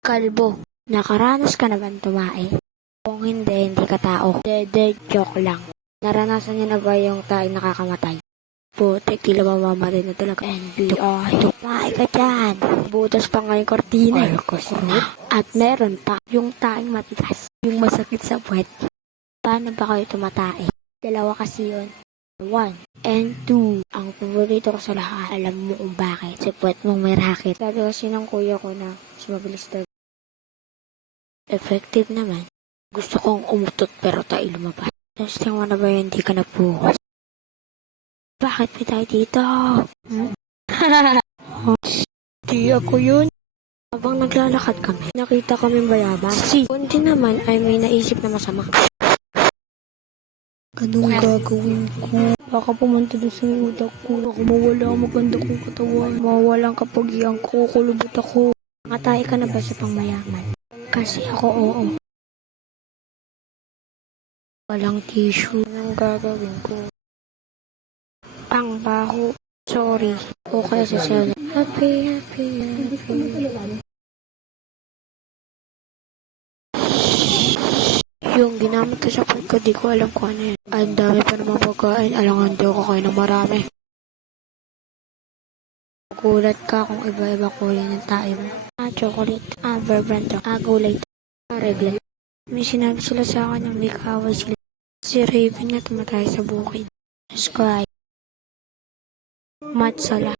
Kalbo, nakaranas ka na bang tumae? Kung hindi, hindi ka tao. Dede, joke lang. Naranasan niyo na ba yung taong nakakamatay? Putik, di lang mamamatay na talaga. NBI, tumae ka dyan. Butas pa nga yung kortina. At meron pa yung taing matigas. Yung masakit sa puwet. Paano ba kayo tumatae? Dalawa kasi yun. 1 and 2. Ang paborito ko sa lahat, alam mo kung bakit. Sa puwet mong may racket. Sabi kasi ng kuya ko na mas mabilis daw. Effective naman. Gusto kong umutot pero tayo lumabas. Testing mo na ba yun, hindi ka nagbukas? Bakit may tayo dito? Di ako yun. Habang naglalakad kami, nakita kami bayabang. Kundi naman ay may naisip na masama. Anong gagawin ko? Baka pumunta doon sa utak ko. Baka mawala ang maganda kong katawan. Mawala ang kapagian ko. Kulubot ako. Nakatay ka na ba sa pangmayaman? Kasi ako oo. Walang tissue. Anong gagawin ko? Ang baho. Sorry. O kaya sa cell. Happy. Yung ginamit ko sa pag ko, di ko alam kung ano yan. Ang dami pa naman pagkain. Alangan, di ako kain ng marami. Gulat ka kung iba-iba kulay ng tayo mo. Chocolate. Verbrand. Gulay. Regla. May sinabi sila sa akin ng may kaaway sila. Si Raven na tumatay sa bukid. Sky. Matsala.